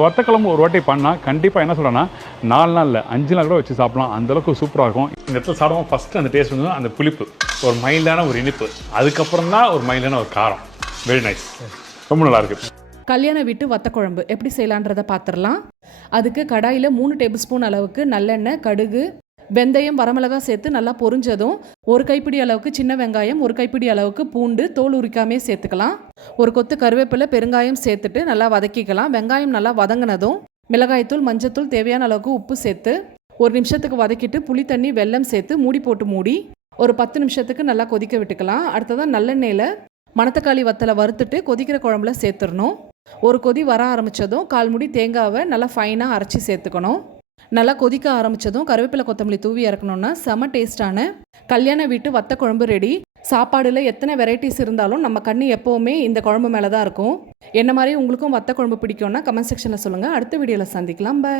வத்தக்குழம்பு ஒரு வாட்டி பண்ணால் கண்டிப்பாக என்ன சொல்கிறேன்னா 4 நாள் இல்லை 5 நாள் கூட வச்சு சாப்பிடலாம். அந்தளவுக்கு சூப்பராக இருக்கும். இந்த இடத்துல சாப்பிடுவோம் ஃபஸ்ட்டு அந்த டேஸ்ட் வந்து அந்த புளிப்பு, ஒரு மைல்டான ஒரு இனிப்பு, அதுக்கப்புறம் தான் ஒரு மைல்டான ஒரு காரம். வெரி நைஸ், ரொம்ப நல்லாயிருக்கு. கல்யாண வீட்டு வத்தக்குழம்பு எப்படி செய்யலான்றதை பார்த்துடலாம். அதுக்கு கடாயில் 3 டேபிள் ஸ்பூன் அளவுக்கு நல்லெண்ணெய், கடுகு, வெந்தயம், வரமிளகாய் சேர்த்து நல்லா பொரிஞ்சதும் 1 கைப்பிடி அளவுக்கு சின்ன வெங்காயம், 1 கைப்பிடி அளவுக்கு பூண்டு தோல் உரிக்காமே சேர்த்துக்கலாம். ஒரு கொத்து கருவேப்பிலை, பெருங்காயம் சேர்த்துட்டு நல்லா வதக்கிக்கலாம். வெங்காயம் நல்லா வதங்கினதும் மிளகாய்த்தூள், மஞ்சத்தூள், தேவையான அளவுக்கு உப்பு சேர்த்து 1 நிமிஷத்துக்கு வதக்கிட்டு புளி தண்ணி, வெல்லம் சேர்த்து மூடி ஒரு 10 நிமிஷத்துக்கு நல்லா கொதிக்க விட்டுக்கலாம். அடுத்ததான் நல்லெண்ணெயில் மணத்தக்காளி வத்தலை வறுத்துட்டு கொதிக்கிற குழம்புல சேர்த்துடணும். ஒரு கொதி வர ஆரம்பித்ததும் 1/4 மூடி தேங்காவை நல்லா ஃபைனாக அரைச்சி சேர்த்துக்கணும். நல்லா கொதிக்க ஆரம்பித்ததும் கருவேப்பிலை, கொத்தமல்லி தூவி இறக்கணுன்னா செம டேஸ்டான கல்யாண வீட்டு வத்த குழம்பு ரெடி. சாப்பாடில் எத்தனை வெரைட்டிஸ் இருந்தாலும் நம்ம கண்ணு எப்போவுமே இந்த குழம்பு மேலே தான் இருக்கும். என்ன மாதிரி உங்களுக்கும் வத்த குழம்பு பிடிக்கும்னா கமெண்ட் செக்ஷனில் சொல்லுங்கள். அடுத்த வீடியோவில் சந்திக்கலாம். பை.